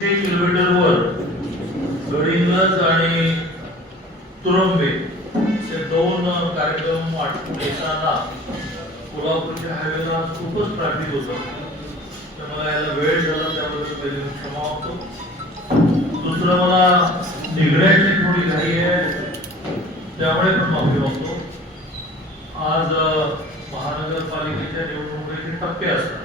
किलोमीटरवर गडिंग्लज आणि तुरंबे हे दोन कार्यक्रम आटपून येताना कोल्हापूरच्या हायवेला खूपच ट्रॅफिक होतं. तर मला यायला वेळ झाला त्याबद्दल पहिले मी क्षमा मागतो. दुसरं मला निघण्याची थोडी घाई आहे त्यामुळे पण माफी मागतो. आज महानगरपालिकेच्या निवडणुकीचे टप्पे असतात.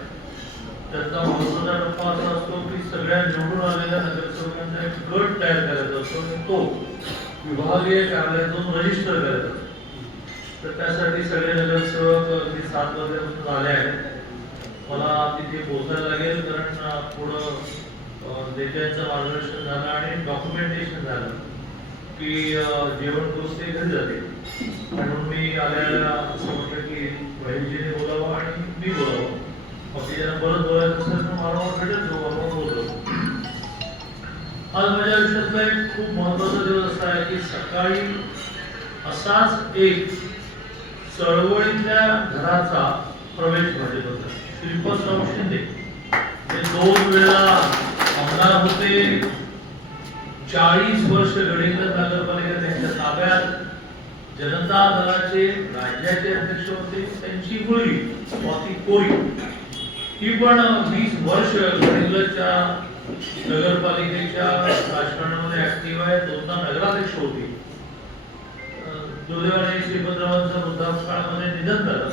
त्याचा महत्त्वाचा टप्पा असा असतो की सगळ्या निवडून आलेल्या नगरसेवकांचा एक गट तयार करायचा असतो आणि तो विभागीय कार्यालयात जाऊन रजिस्टर करायचा असतो. तर त्यासाठी सगळे नगरसेवक अगदी 7 वाजल्यापासून आले आहेत. मला तिथे पोहोचायला लागेल कारण पुढं नेत्यांचं मार्गदर्शन झालं आणि डॉक्युमेंटेशन झालं की जेवण करून ते घरी जाते. म्हणून मी आल्याला असं म्हटलं की बहिणीजीने बोलावं आणि मी बोलावं. ज्यांना परत बोलायचं असेल तर मला भेटेल जो आपण बोलतो. आज माझ्या आयुष्यातला एक खूप महत्वाचा दिवस असा आहे की सकाळी असाच एक चळवळीतल्या घराचा प्रवेश झालेला होता. श्रीपतराव शिंदे हे 2 वेळा आमदार होते. 40 वर्ष गडिंग्लज नगरपालिका त्यांच्या ताब्यात. जनता दलाचे राज्याचे अध्यक्ष होते. त्यांची मुलगी स्वाती कोरी ही पण 20 वर्ष गडिंग्लजच्या नगरपालिकेच्या राजकारणामध्ये ऍक्टिव्ह आहे. 2दा नगराध्यक्ष होती. दुर्दैवाने श्रीपतरावांचं वृद्धापकाळामध्ये निधन झालं.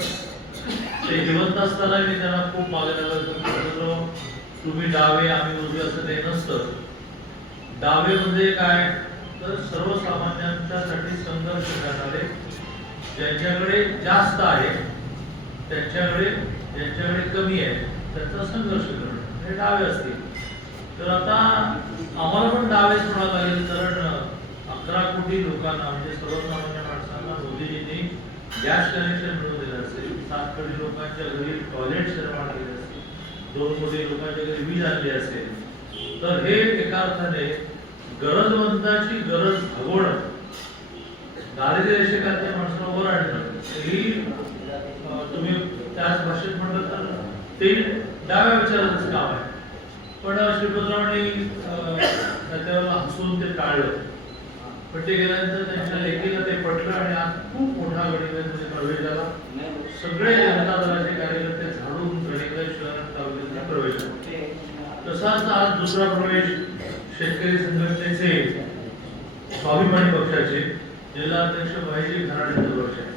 ते जिवंत असताना मी त्यांना खूप मागे लागलो. तुम्ही डावे आम्ही उजवे असं काही नसतं. डावे म्हणजे काय तर सर्वसामान्यांच्यासाठी संघर्ष करणारे, ज्यांच्याकडे जास्त आहे ज्यांच्याकडे कमी आहे त्यांचा संघर्ष करणं हे डावे असतील. तर आता आम्हाला पण डावेच म्हणावं लागेल कारण 11 कोटी लोकांना म्हणजे सर्वसामान्य माणसांना मोदीजींनी गॅस कनेक्शन मिळवून दिलं असेल. 7 कोटी लोकांच्या घरी टॉयलेट निर्माण केले असतील. 2 कोटी लोकांच्या घरी वीज आणली असेल. तर हे एका अर्थाने गरजवंताची गरज भागवणं, दारिद्र्य रेषेखालच्या माणसाला वर आणणं ही तुम्ही त्याच भाषेत म्हटलं तर ते डाव्या विचाराचं काम आहे. पण श्रीपतरावांनी त्याच्यावर हसून ते टाळलं. पण ते गेल्यानंतर त्यांच्या लेखीला ते पटलं आणि आज खूप मोठा गडिंग्लजमध्ये प्रवेश झाला. सगळे जनता दलाचे कार्यकर्ते झाडून गडिंग्लज शहरात तालुक्यात प्रवेश झाला. तसाच आज दुसरा प्रवेश शेतकरी संघटनेचे स्वाभिमानी पक्षाचे जिल्हाध्यक्ष भाईजी घराण्याचं वर्ष आहे.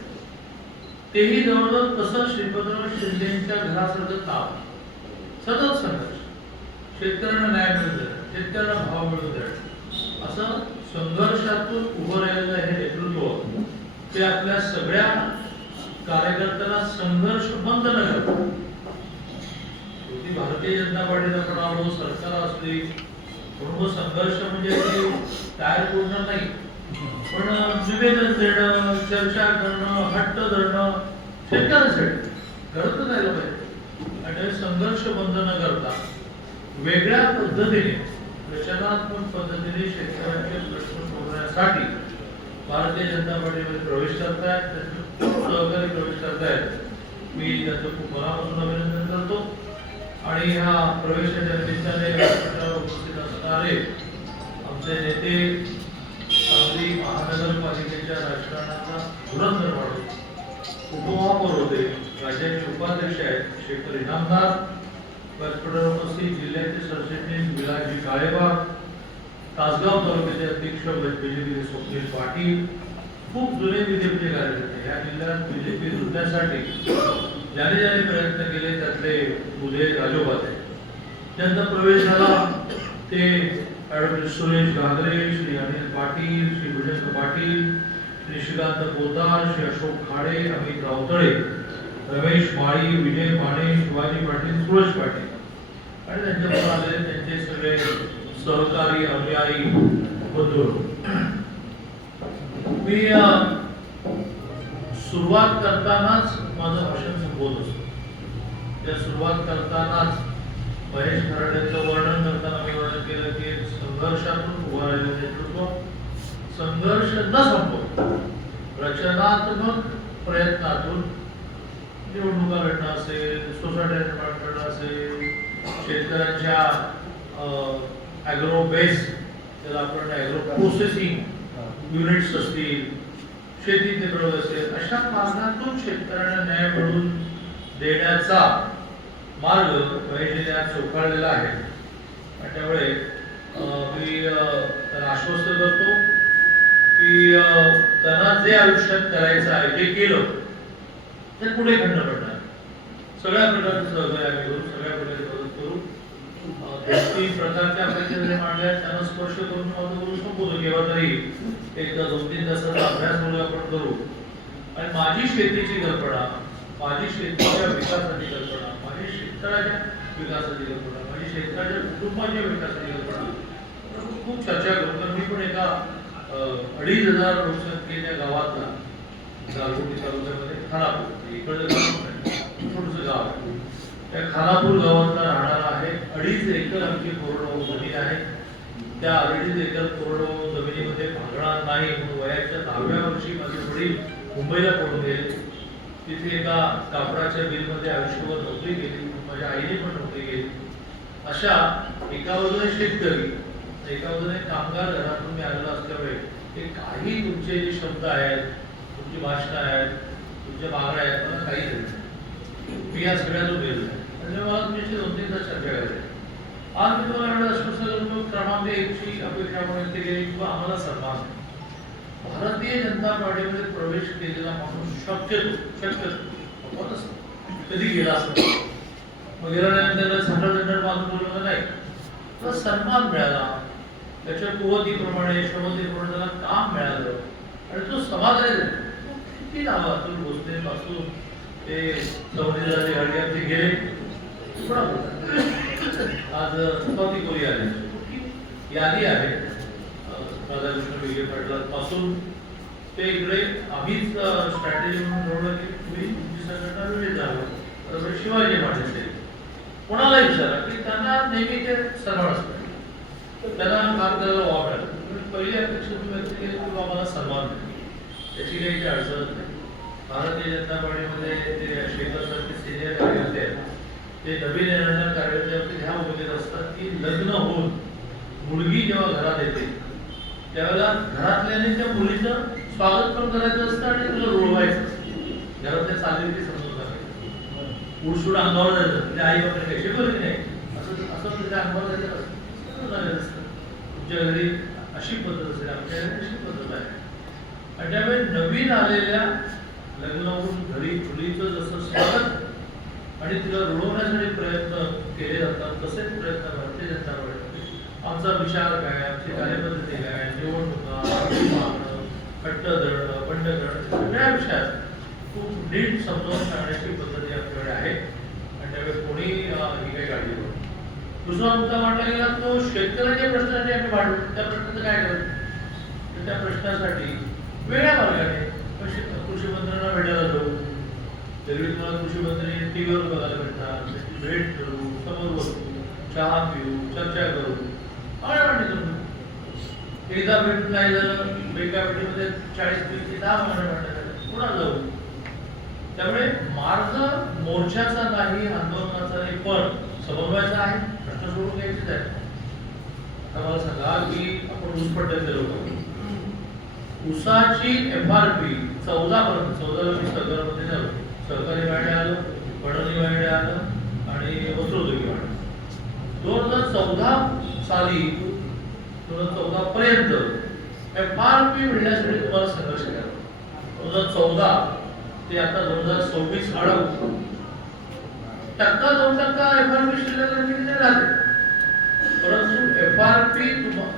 तेही जवळजवळ तसं श्रीपतराव शिंदेच्या घरासारखं काम सतत संघर्ष, शेतकऱ्यांना न्याय मिळू द्या, शेतकऱ्यांना भाव मिळू द्या, असं संघर्षातून उभं राहिलेलं हे नेतृत्व ते आपल्या सगळ्या कार्यकर्त्यांना संघर्ष बंद न करता भारतीय जनता पार्टीचा पण सरकार असली म्हणून संघर्ष म्हणजे तयार पूर्ण नाही पण निवेदन देणं, चर्चा करणं, हट्ट धरणं शेतकऱ्यांसाठी करत राहिलं पाहिजे. आणि संघर्ष बंद न करता वेगळ्या पद्धतीने रचनात्मक पद्धतीने शेतकऱ्यांचे प्रश्न सोडवण्यासाठी भारतीय जनता पार्टीमध्ये प्रवेश करतायत, सहकारी प्रवेश करतायत. मी त्याचं खूप मनापासून अभिनंदन करतो. आणि ह्या प्रवेशाच्या निमित्ताने उपस्थित असणारे आमचे नेते, सांगली महानगरपालिकेच्या राजकारणाचा धुरंधर माणूस, उपमहापौर होते, राज्याचे उपाध्यक्ष आहेत शेखर इनामदार, व्यासपीठावर उपस्थित जिल्ह्याचे सरचिटणीस विलासजी काळेबाग, तासगाव तालुक्याचे अध्यक्ष बीजेपीचे स्वप्नील पाटील, खूप जुने बीजेपीचे कार्यकर्ते या जिल्ह्यात बीजेपी रुजण्यासाठी ज्याने प्रयत्न केले त्यातले उदय राजोबाते. त्यांचा प्रवेश झाला ते ॲडव्होकेट सुरेश घागरे, श्री अनिल पाटील, श्री भुजंग पाटील, श्री श्रीकांत पोदार, श्री अशोक खाडे, अमित रावतळे, रमेश माळी, विजय माने, शिवाजी पाटील, सुरेश पाटील आणि त्यांच्याबरोबर आलेले त्यांचे सगळे सहकारी अनुयायी बंधू. मी सुरुवात करतानाच माझं भाषण संबोध असतो. त्या सुरुवात करतानाच महेश खराडेंचं वर्णन करताना मी वर्णन केलं की संघर्षातून उभं राहिलेलं नेतृत्व, संघर्ष न संपवता रचनात्मक प्रयत्नातून निवडणुका लढणं असेल, सोसायट्या निर्माण करणं असेल, शेतकऱ्यांच्या ॲग्रो बेस, त्याला आपण ॲग्रो प्रोसेसिंग युनिट्स असतील, शेतीचे प्रयोग असेल, अशा मार्गातून शेतकऱ्यांना न्याय मिळवून देण्याचा मार्ग वैजने आज चोखाळलेला आहे. आणि त्यामुळे मी त्यांना आश्वस्त करतो की त्यांना जे आयुष्यात करायचं आहे जे केलं ते पुढे खंड पडणार. सगळ्या प्रकारचे सहकार्य आम्ही करू, सगळ्या प्रकारे मदत करू. 3 प्रकारच्या प्रक्रिया मांडल्या त्यांना स्पर्श करून माझं करू शकतो केव्हा तरी एकदा 2-3 तासाचा अभ्यास म्हणून आपण करू. आणि माझी शेतीची कल्पना, माझी शेतीच्या विकासाची कल्पना, माझी शेतकऱ्याच्या विकासाची कल्पना, माझी शेतकऱ्याच्या कुटुंबाच्या विकासाची कल्पना खूप चर्चा करू. तर मी पण एका 2,500 लोकसंख्येच्या गावातला गारगोटी तालुक्यामध्ये खानापूर, इकडचं थोडंसं गाव आहे, त्या खानापूर गावातला राहणारा आहे. 2.5 एकर आमची कोरडवाहू जमीन आहे. त्या 2.5 एकर कोरडवाहू जमिनीमध्ये भागणार नाही म्हणून वयाच्या 10व्या वर्षी माझे वडील मुंबईला पडून गेले. तिथे एका कापडाच्या मिलमध्ये आयुष्यभर नोकरी केली. माझ्या आईने पण नोकरी केली. अशा एका बाजूने शेतकरी, एका बाजूने कामगार घरातून मी आलेला असल्यामुळे ते काही तुमचे जे शब्द आहेत, तुमची भाषणं आहेत, तुमच्या मागण्या आहेत, मला काही नाही. मी या सगळ्यातून गेलो आहे. म्हणजे मला तुमच्याशी 2-3 तास चर्चा करायची. आज मी तुम्हाला एवढं आश्वासन करतो, क्रमांक 1 ची अपेक्षा आपण व्यक्त केली किंवा आम्हाला सन्मान. भारतीय जनता पार्टीमध्ये प्रवेश केलेला माणूस शक्यतो कधी गेला असतो, मग गेल्यानंतर संघटन बांधून बोलवलं नाही, तर सन्मान मिळाला, त्याच्या कुवतीप्रमाणे क्षमतेप्रमाणे त्याला काम मिळालं आणि तो समाधानी झाला. किती नावं अतुल भोसलेपासून ते चौधरी हळग्यात ते गेले, आज सौदी कोरी आले, यादी आहे राधाकृष्ण विखे पाटलांपासून ते इकडे. आम्हीच स्ट्रॅटेजी म्हणून ठरवलं की तुम्ही तुमची संघटना वेगळी जावं. बरोबर, शिवाजी महाराज कोणालाही विचारा की त्यांना नेहमी ते सन्मान असतात, त्यांना काम करायला वाव मिळाला. पहिली अपेक्षा तुम्ही व्यक्त केली की बाबा सन्मान मिळेल, त्याची काही अडचण नाही. भारतीय जनता पार्टीमध्ये ते शेखरसारखे सिनियर कार्यकर्ते आहेत, ते नवीन येणाऱ्या कार्यकर्त्यावरती ह्या उमेदीत असतात की लग्न होऊन मुलगी जेव्हा घरात येते त्यावेळेला घरातल्याने त्या मुलीचं स्वागत पण करायचं असतं आणि तुला रुळवायचं असतं. घरातल्या चालीरीती समजून सांगायचं, उडसूड अंगावर जायचं, त्या आई बाबा काही शिकवली नाही असं तुझ्या अंगावर जायचं असतं. तुमच्या घरी अशी पद्धत असेल, आमच्या घरी अशी पद्धत आहे. आणि त्यामुळे नवीन आलेल्या लग्नावरून घरी मुलीचं जसं स्वागत आणि तिला रुळवण्यासाठी प्रयत्न केले जातात, तसेच प्रयत्न भारतीय जनता पार्टीमध्ये आमचा विचार काय, आमची कार्यपद्धती काय, निवडणुका, कट्ट धरणं, बंड धरणं, सगळ्या विषयात खूप नीट समजावून सांगण्याची पद्धती आपल्याकडे आहे. आणि त्यामुळे कोणी ही काही काळजी करू. दुसरा मुद्दा मांडला गेला तो शेतकऱ्याच्या प्रश्नाने आम्ही मांडू. त्या प्रश्नाचं काय करू, तर त्या प्रश्नासाठी वेगळ्या मार्गाने कृषी मंत्र्यांना भेटायला जाऊ. तरी तुम्हाला कृषी मंत्री टीव्हीवर बघायला भेटतात, भेट करू, समोर बसू, चहा पिऊ, चर्चा करू, आळावाणी करू. एकदा भेट नाही झालं, एका भेटीमध्ये 40-50 मागण्या पुन्हा जाऊ. त्यामुळे मार्ग मोर्चाचा नाही, आंदोलनाचा नाही, पण समन्वयाचा आहे. प्रश्न सोडून घ्यायचेच आहे. आता मला सांगा की आपण ऊस पट्ट्याचे लोक, ऊसाची FRP 14 पर्यंत, 14ला मी सहकारामध्ये झालो, सहकारी वाढे आलं, पडणी वाढे आलं आणि वस्त्रोद्योगी वाढे. 2014 साली 2014 पर्यंत FRP मिळण्यासाठी तुम्हाला संघर्ष करावा. 2014 ते आता 2026 आढळू 1-2% FRP शिल्लक राहते. परंतु FRP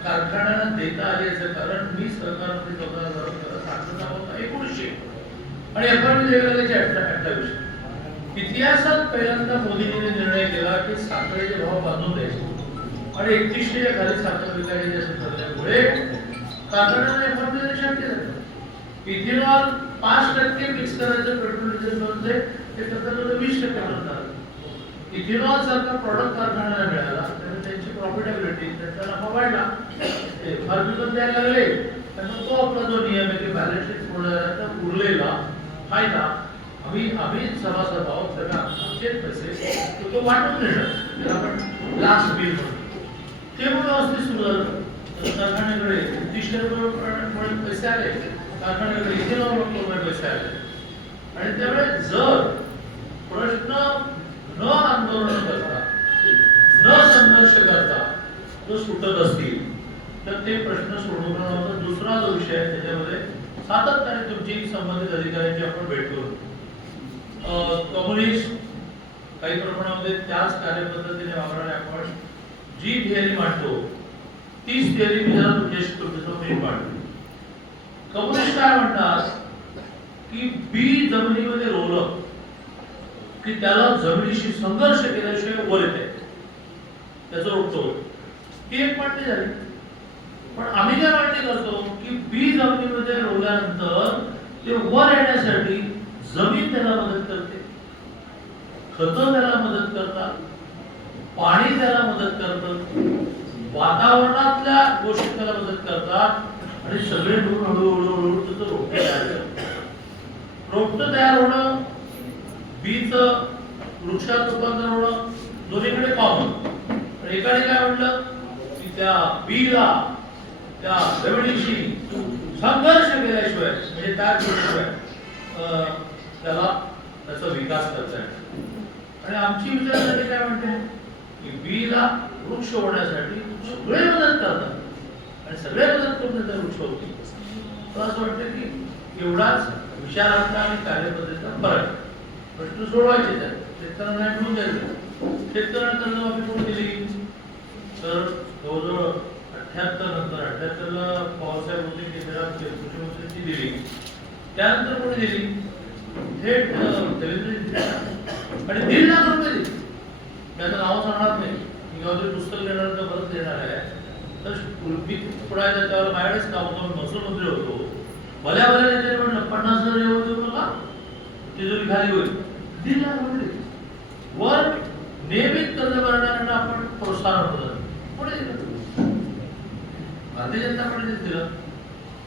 कारखान्यांना देता आली याचं कारण मी सरकारमध्ये 14,000 साखरेचा होता 1900 आणि FRP द्यायला 2800. इतिहासात पहिल्यांदा मोदींनी निर्णय केला की साखरेचे भाव बांधून द्यायचे आणि 3100च्या खाली साखर विकायची असं ठरल्यामुळे कारखान्यांना FRP देणे शक्य झालं. इथेनॉल 5% मिक्स करायचं पेट्रोल डिझेलमध्ये, ते करता 20% करतात. इथेनॉल सारखा प्रॉडक्ट कारखान्याला मिळाला, त्यांची प्रॉफिटेबिलिटी, त्यांचा नफा वाढला, FRP पण द्यायला लागले. त्यामुळे तो आपला जो नियम आहे की बॅलन्स शीट उरलेला फायदा आम्ही सभासद आहोत, सगळ्या आमचेच पैसे तो वाटून देणार, त्याला आपण लास्ट बिल म्हणतो. ते पण व्यवस्थित सुरू झालं. कारखान्याकडे 30 रुपये पैसे आले, कारखान्याकडे 1 पैसे आले. आणि त्यामुळे जर प्रश्न न आंदोलन करता, न संघर्ष करता जो सुटत असतील तर ते प्रश्न सोडवण्याचा दुसरा जो विषय आहे त्याच्यामध्ये सातत्याने तुमची संबंधित अधिकाऱ्यांची आपण भेट करू. कम्युनिस्ट काही प्रमाणामध्ये त्याच कार्यपद्धतीने वापरणारे आपण जी थिअरी मांडतो तीच थिअरी मी जरा तुमच्याशी मांडतो. कम्युनिस्ट काय म्हणतात की बी जमिनीमध्ये रोवलं की त्याला जमिनीशी संघर्ष केल्याशिवाय वर येते, त्याचं रोखतो. ती एक मांडणी झाली. पण आम्ही काय मांडणी करतो की बी जमिनीमध्ये रोवल्यानंतर ते वर येण्यासाठी जमीन त्याला मदत करते, खतं त्याला मदत करतात, पाणी त्याला मदत करतं, वातावरणातल्या गोष्टी त्याला मदत करतात आणि सगळे मिळून हळूहळू त्याचं रोपटे तयार करतात. रोपटं तयार होणं, बीज वृक्षात रूपांतर होणं दोन्हीकडे कॉमन. एकाने काय म्हटलं की त्या बीला त्या जमिनीशी संघर्ष केल्याशिवाय म्हणजे तयार केल्याशिवाय त्याला त्याचा विकास करता येतो. आणि आमची विचारसरणी काय म्हणते की बीला वृक्ष होण्यासाठी सगळे मदत करतात आणि सगळे मदत करून त्याचा वृक्ष होतील. मला असं वाटतं की एवढाच विचारांचा आणि कार्यपद्धतीचा फरक. प्रश्न सोडवायचे त्यात शेतकऱ्यांना मिळून द्यायचं. शेतकऱ्यांना कर्जमाफी कोणी दिली तर जवळजवळ 78 नंतर 78ला पवारसाहेब होते कृषी मंत्र्यांची दिली. त्यानंतर कोणी दिली थेट देवेंद्र आणि 1.5 लाख रुपये दिली. त्याचं नाव सांगणार नाही मी गावचे पुस्तक देणार तर परत देणार आहे. तर मी पुढे त्याच्यावर माझ्याकडेच नाव होतं, महसूल मंत्री होतो. भल्या भल्या नेते म्हणलं 50,000 एवढं देऊ नका, तिजोरी खाली होईल. 1.5 लाख रुपये वर नियमित कर्ज भरणाऱ्यांना आपण प्रोत्साहन होतं पुढे दिलं. भारतीय जनता पार्टीने दिलं.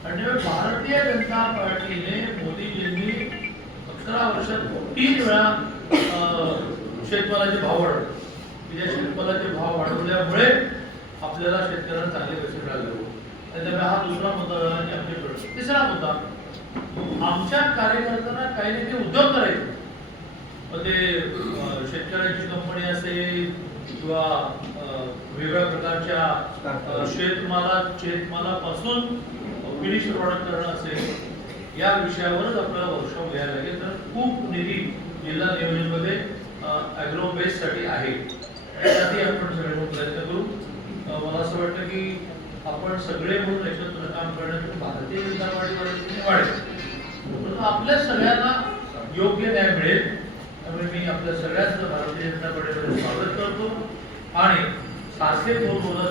आणि भारतीय जनता पार्टीने मोदीजींनी 11 वर्षात 3 वेळा शेतमालाचे भाव वाढवले. त्या शेतमालाचे भाव वाढवल्यामुळे आपल्याला शेतकऱ्यांना चांगले पैसे मिळाले. त्यामुळे हा दुसरा मुद्दा झाला की आमच्याकडे. तिसरा मुद्दा, आमच्या कार्यकर्त्यांना काही ना काही उद्योग करायचे. मग ते शेतकऱ्यांची कंपनी असेल किंवा वेगवेगळ्या प्रकारच्या शेतमालापासून फिनिश प्रॉडक्ट करणं असेल, या विषयावरच आपल्याला वर्कशॉप घ्यायला लागेल. तर खूप निधी जिल्हा नियोजनमध्ये ॲग्रो बेससाठी आहे. त्यासाठी आपण सगळे प्रयत्न करू. मला असं वाटतं की आपण सगळे म्हणून एकत्र काम करण्यासाठी भारतीय जनता पार्टी वाढेल. परंतु आपल्या सगळ्यांना योग्य न्याय मिळेल. त्यामुळे मी आपल्या सगळ्यांचं भारतीय जनता पार्टीमध्ये स्वागत करतो आणि सारखे 2 मुद्दा